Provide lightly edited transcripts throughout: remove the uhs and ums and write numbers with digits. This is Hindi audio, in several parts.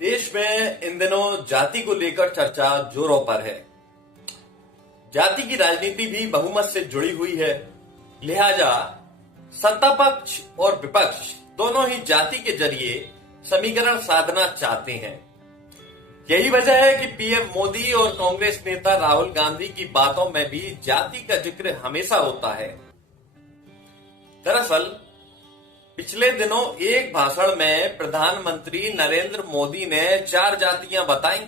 देश में इन दिनों जाति को लेकर चर्चा जोरों पर है। जाति की राजनीति भी बहुमत से जुड़ी हुई है, लिहाजा सत्ता पक्ष और विपक्ष दोनों ही जाति के जरिए समीकरण साधना चाहते हैं। यही वजह है कि पीएम मोदी और कांग्रेस नेता राहुल गांधी की बातों में भी जाति का जिक्र हमेशा होता है। दरअसल पिछले दिनों एक भाषण में प्रधानमंत्री नरेंद्र मोदी ने 4 जातियां बताई।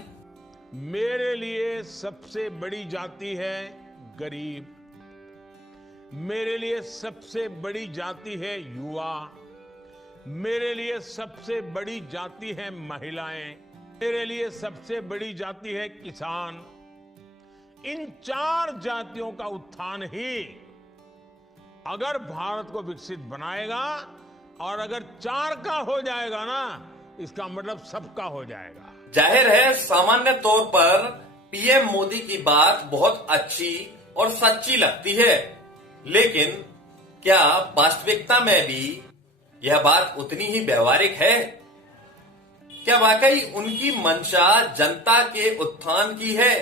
मेरे लिए सबसे बड़ी जाति है गरीब, मेरे लिए सबसे बड़ी जाति है युवा, मेरे लिए सबसे बड़ी जाति है महिलाएं, मेरे लिए सबसे बड़ी जाति है किसान। इन 4 जातियों का उत्थान ही अगर भारत को विकसित बनाएगा, और अगर 4 का हो जाएगा ना, इसका मतलब सबका हो जाएगा। जाहिर है, सामान्य तौर पर पीएम मोदी की बात बहुत अच्छी और सच्ची लगती है, लेकिन क्या वास्तविकता में भी यह बात उतनी ही व्यवहारिक है? क्या वाकई उनकी मंशा जनता के उत्थान की है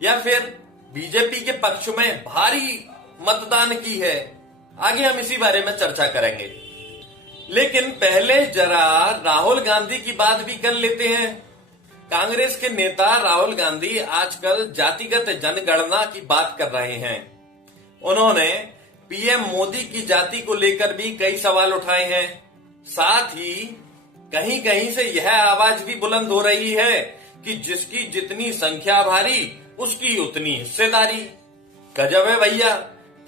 या फिर बीजेपी के पक्ष में भारी मतदान की है? आगे हम इसी बारे में चर्चा करेंगे, लेकिन पहले जरा राहुल गांधी की बात भी कर लेते हैं। कांग्रेस के नेता राहुल गांधी आजकल जातिगत जनगणना की बात कर रहे हैं। उन्होंने पीएम मोदी की जाति को लेकर भी कई सवाल उठाए हैं। साथ ही कहीं कहीं से यह आवाज भी बुलंद हो रही है कि जिसकी जितनी संख्या भारी उसकी उतनी हिस्सेदारी। गजब है भैया,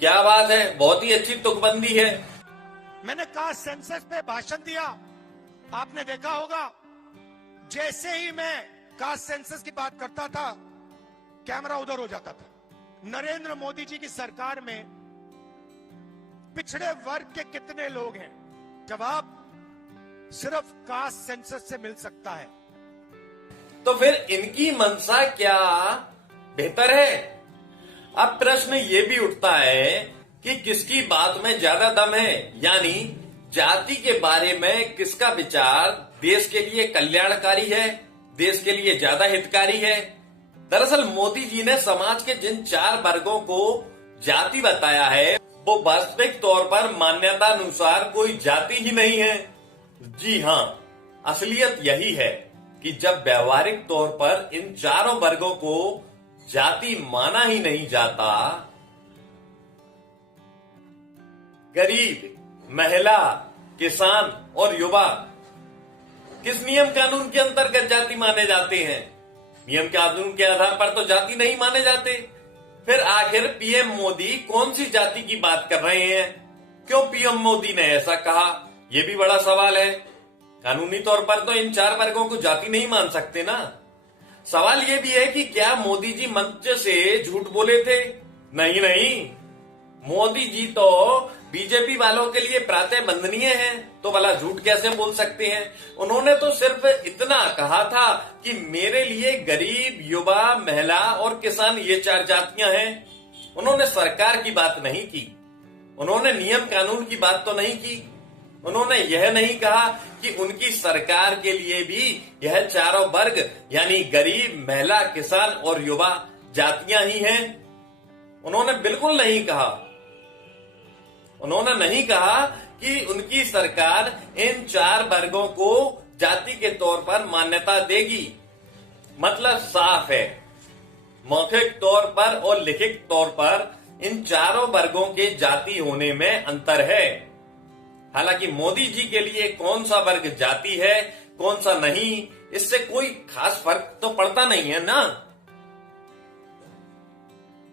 क्या बात है, बहुत ही अच्छी तुकबंदी है। मैंने कास्ट सेंसस पे भाषण दिया, आपने देखा होगा, जैसे ही मैं कास्ट सेंसस की बात करता था कैमरा उधर हो जाता था। नरेंद्र मोदी जी की सरकार में पिछड़े वर्ग के कितने लोग हैं? जवाब सिर्फ कास्ट सेंसस से मिल सकता है। तो फिर इनकी मंशा क्या बेहतर है? अब प्रश्न ये भी उठता है कि किसकी बात में ज्यादा दम है, यानी जाति के बारे में किसका विचार देश के लिए कल्याणकारी है, देश के लिए ज्यादा हितकारी है। दरअसल मोदी जी ने समाज के जिन 4 वर्गों को जाति बताया है, वो वास्तविक तौर पर मान्यता अनुसार कोई जाति ही नहीं है। जी हाँ, असलियत यही है कि जब व्यवहारिक तौर पर इन 4 वर्गों को जाति माना ही नहीं जाता, गरीब, महिला, किसान और युवा किस नियम कानून के अंतर्गत जाति माने जाते हैं? नियम कानून के आधार पर तो जाति नहीं माने जाते। फिर आखिर पीएम मोदी कौन सी जाति की बात कर रहे हैं? क्यों पीएम मोदी ने ऐसा कहा, यह भी बड़ा सवाल है। कानूनी तौर पर तो इन 4 वर्गों को जाति नहीं मान सकते ना। सवाल यह भी है कि क्या मोदी जी मंच से झूठ बोले थे? नहीं नहीं, मोदी जी तो बीजेपी वालों के लिए प्रातः वंदनीय हैं, तो भला झूठ कैसे बोल सकते हैं? उन्होंने तो सिर्फ इतना कहा था कि मेरे लिए गरीब, युवा, महिला और किसान ये 4 जातियां हैं। उन्होंने सरकार की बात नहीं की, उन्होंने नियम कानून की बात तो नहीं की। उन्होंने यह नहीं कहा कि उनकी सरकार के लिए भी यह 4 वर्ग यानी गरीब, महिला, किसान और युवा जातियां ही हैं। उन्होंने बिल्कुल नहीं कहा। उन्होंने नहीं कहा कि उनकी सरकार इन 4 वर्गों को जाति के तौर पर मान्यता देगी। मतलब साफ है, मौखिक तौर पर और लिखित तौर पर इन 4 वर्गों के जाति होने में अंतर है। हालांकि मोदी जी के लिए कौन सा वर्ग जाति है, कौन सा नहीं, इससे कोई खास फर्क तो पड़ता नहीं है ना।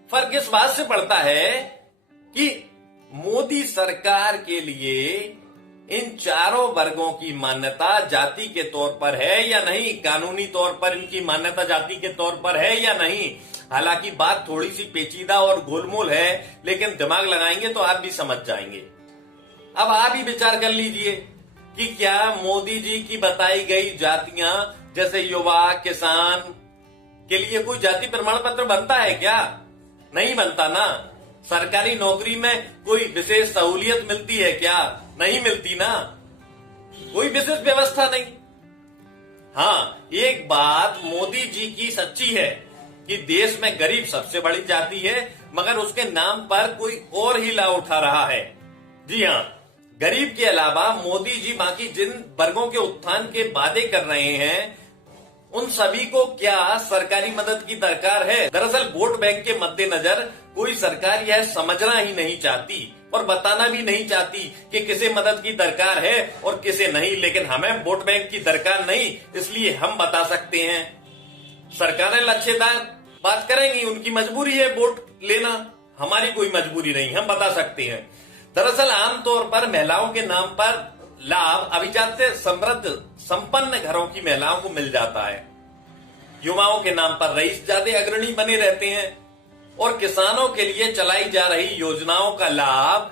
फर्क इस बात से पड़ता है कि मोदी सरकार के लिए इन 4 वर्गों की मान्यता जाति के तौर पर है या नहीं, कानूनी तौर पर इनकी मान्यता जाति के तौर पर है या नहीं। हालांकि बात थोड़ी सी पेचीदा और गोलमोल है, लेकिन दिमाग लगाएंगे तो आप भी समझ जाएंगे। अब आप ही विचार कर लीजिए कि क्या मोदी जी की बताई गई जातियां जैसे युवा, किसान के लिए कोई जाति प्रमाण पत्र बनता है क्या? नहीं बनता ना। सरकारी नौकरी में कोई विशेष सहूलियत मिलती है क्या? नहीं मिलती ना। कोई विशेष व्यवस्था नहीं। हाँ, एक बात मोदी जी की सच्ची है कि देश में गरीब सबसे बड़ी जाति है, मगर उसके नाम पर कोई और ही लाभ उठा रहा है। जी हाँ, गरीब के अलावा मोदी जी बाकी जिन वर्गों के उत्थान के वादे कर रहे हैं, उन सभी को क्या सरकारी मदद की दरकार है? दरअसल वोट बैंक के मद्देनजर कोई सरकार यह समझना ही नहीं चाहती और बताना भी नहीं चाहती कि किसे मदद की दरकार है और किसे नहीं। लेकिन हमें वोट बैंक की दरकार नहीं, इसलिए हम बता सकते हैं। सरकारें लच्छेदार बात करेंगी, उनकी मजबूरी है वोट लेना, हमारी कोई मजबूरी नहीं, हम बता सकते हैं। दरअसल आमतौर पर महिलाओं के नाम पर लाभ अभिजात समृद्ध संपन्न घरों की महिलाओं को मिल जाता है। युवाओं के नाम पर रईस ज्यादा अग्रणी बने रहते हैं और किसानों के लिए चलाई जा रही योजनाओं का लाभ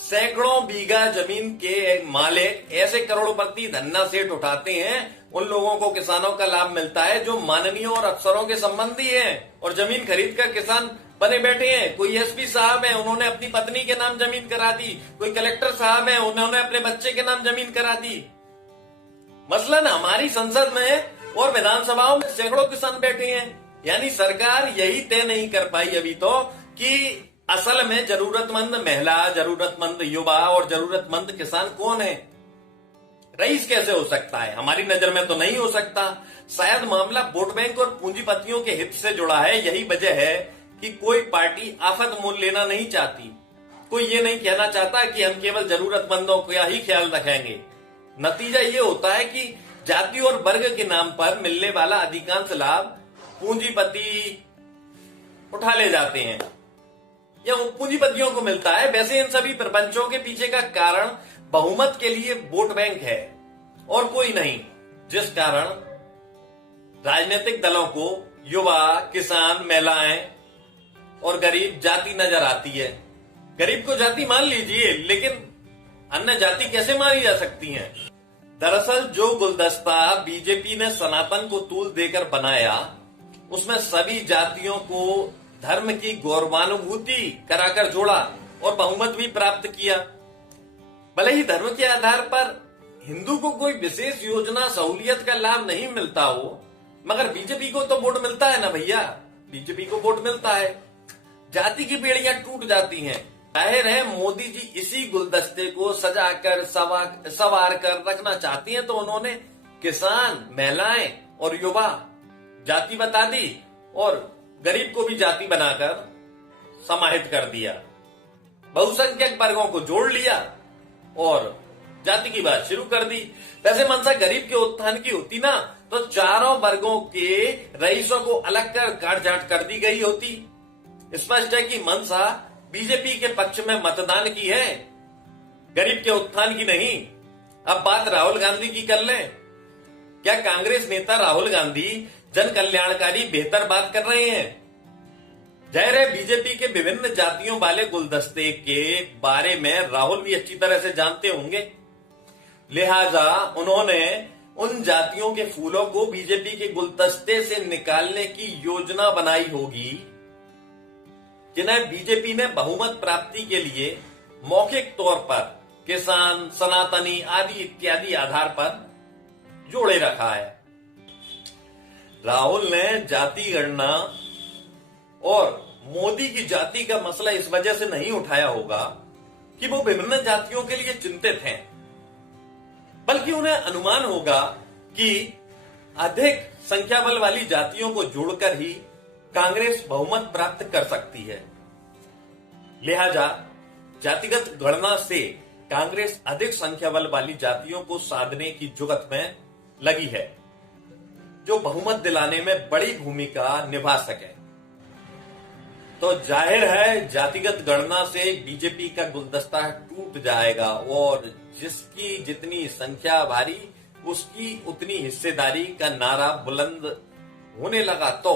सैकड़ों बीघा जमीन के मालिक ऐसे करोड़पति धन्ना सेठ उठाते हैं। उन लोगों को किसानों का लाभ मिलता है जो माननीयों और अफसरों के संबंधी हैं और जमीन खरीद कर किसान बने बैठे हैं। कोई एसपी साहब है, उन्होंने अपनी पत्नी के नाम जमीन करा दी। कोई कलेक्टर साहब है, उन्होंने अपने बच्चे के नाम जमीन करा दी। मसलन हमारी संसद में और विधानसभाओं में सैकड़ों किसान बैठे हैं। यानी सरकार यही तय नहीं कर पाई अभी तो कि असल में जरूरतमंद महिला, जरूरतमंद युवा और जरूरतमंद किसान कौन है। रईस कैसे हो सकता है? हमारी नजर में तो नहीं हो सकता। शायद मामला वोट बैंक और पूंजीपतियों के हित से जुड़ा है। यही वजह है कि कोई पार्टी आफत मोल लेना नहीं चाहती। कोई ये नहीं कहना चाहता कि हम केवल जरूरतमंदों का ही ख्याल रखेंगे। नतीजा ये होता है कि जाति और वर्ग के नाम पर मिलने वाला अधिकांश लाभ पूंजीपति उठा ले जाते हैं या पूंजीपतियों को मिलता है। वैसे इन सभी प्रपंचों के पीछे का कारण बहुमत के लिए वोट बैंक है और कोई नहीं, जिस कारण राजनीतिक दलों को युवा, किसान, महिलाएं और गरीब जाति नजर आती है। गरीब को जाति मान लीजिए, लेकिन अन्य जाति कैसे मानी जा सकती हैं? दरअसल जो गुलदस्ता बीजेपी ने सनातन को तूल देकर बनाया, उसमें सभी जातियों को धर्म की गौरवानुभूति कराकर जोड़ा और बहुमत भी प्राप्त किया। भले ही धर्म के आधार पर हिंदू को कोई विशेष योजना, सहूलियत का लाभ नहीं मिलता हो, मगर बीजेपी को तो वोट मिलता है ना भैया, बीजेपी को वोट मिलता है। जाति की बेड़ियां टूट जाती हैं। जाहिर है मोदी जी इसी गुलदस्ते को सजाकर सवार कर रखना चाहती हैं, तो उन्होंने किसान, महिलाएं और युवा जाति बता दी और गरीब को भी जाति बनाकर समाहित कर दिया। बहुसंख्यक वर्गों को जोड़ लिया और जाति की बात शुरू कर दी। वैसे मंशा गरीब के उत्थान की होती ना, तो चारों वर्गों के रईसों को अलग कर काट-छांट कर दी गई होती। स्पष्ट है कि मंशा बीजेपी के पक्ष में मतदान की है, गरीब के उत्थान की नहीं। अब बात राहुल गांधी की कर लें। क्या कांग्रेस नेता राहुल गांधी जन कल्याणकारी बेहतर बात कर रहे हैं? जाहिर है बीजेपी के विभिन्न जातियों वाले गुलदस्ते के बारे में राहुल भी अच्छी तरह से जानते होंगे। लिहाजा उन्होंने उन जातियों के फूलों को बीजेपी के गुलदस्ते से निकालने की योजना बनाई होगी, जिन्हें बीजेपी ने बहुमत प्राप्ति के लिए मौखिक तौर पर किसान, सनातनी आदि इत्यादि आधार पर जोड़े रखा है। राहुल ने जाति गणना और मोदी की जाति का मसला इस वजह से नहीं उठाया होगा कि वो विभिन्न जातियों के लिए चिंतित हैं, बल्कि उन्हें अनुमान होगा कि अधिक संख्या बल वाली जातियों को जोड़कर ही कांग्रेस बहुमत प्राप्त कर सकती है। लिहाजा जातिगत गणना से कांग्रेस अधिक संख्या बल वाली जातियों को साधने की जुगत में लगी है, जो बहुमत दिलाने में बड़ी भूमिका निभा सके। तो जाहिर है जातिगत गणना से बीजेपी का गुलदस्ता टूट जाएगा और जिसकी जितनी संख्या भारी उसकी उतनी हिस्सेदारी का नारा बुलंद होने लगा तो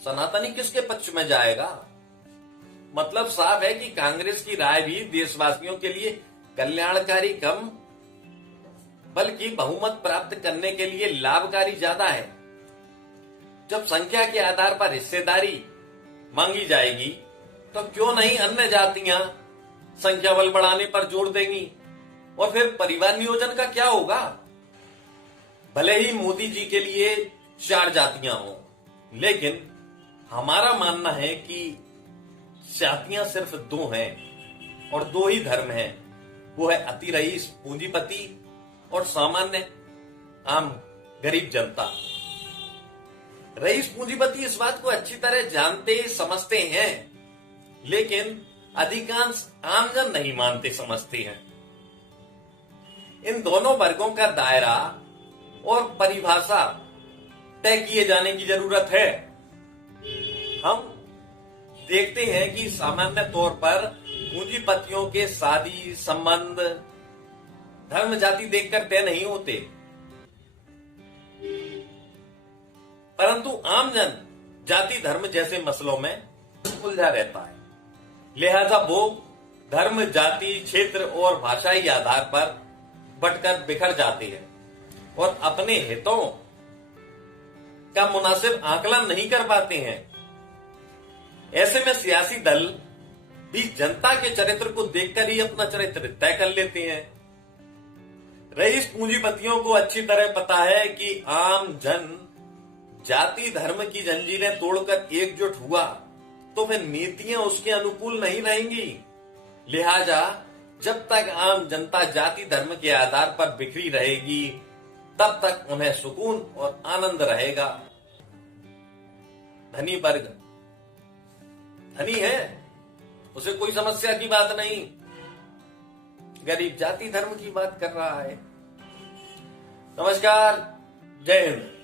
सनातनी किसके पक्ष में जाएगा? मतलब साफ है कि कांग्रेस की राय भी देशवासियों के लिए कल्याणकारी कम बल्कि बहुमत प्राप्त करने के लिए लाभकारी ज्यादा है। जब संख्या के आधार पर हिस्सेदारी मांगी जाएगी तो क्यों नहीं अन्य जातियां संख्या बल बढ़ाने पर जोर देंगी? और फिर परिवार नियोजन का क्या होगा? भले ही मोदी जी के लिए 4 जातियां हों, लेकिन हमारा मानना है कि जातियां सिर्फ 2 हैं और 2 ही धर्म हैं। वो है अति रईस पूंजीपति और सामान्य आम गरीब जनता। रईस पूंजीपति इस बात को अच्छी तरह जानते समझते हैं, लेकिन अधिकांश आमजन नहीं मानते समझते हैं। इन दोनों वर्गों का दायरा और परिभाषा तय किए जाने की जरूरत है। हम देखते हैं कि सामान्य तौर पर पूंजीपतियों के शादी संबंध धर्म जाति देखकर तय नहीं होते, परंतु आमजन जाति धर्म जैसे मसलों में उलझा रहता है। लिहाजा वो धर्म, जाति, क्षेत्र और भाषाई आधार पर बंटकर बिखर जाते हैं और अपने हितों का मुनासिब आकलन नहीं कर पाते हैं। ऐसे में सियासी दल भी जनता के चरित्र को देखकर ही अपना चरित्र तय कर लेते हैं। रईस पूंजीपतियों को अच्छी तरह पता है कि आम जन जाति धर्म की जंजीरें तोड़कर एकजुट हुआ तो फिर नीतियां उसके अनुकूल नहीं रहेंगी। लिहाजा जब तक आम जनता जाति धर्म के आधार पर बिखरी रहेगी, तब तक उन्हें सुकून और आनंद रहेगा। धनी वर्ग धनी है, उसे कोई समस्या की बात नहीं। गरीब जाति धर्म की बात कर रहा है। नमस्कार, जय हिंद।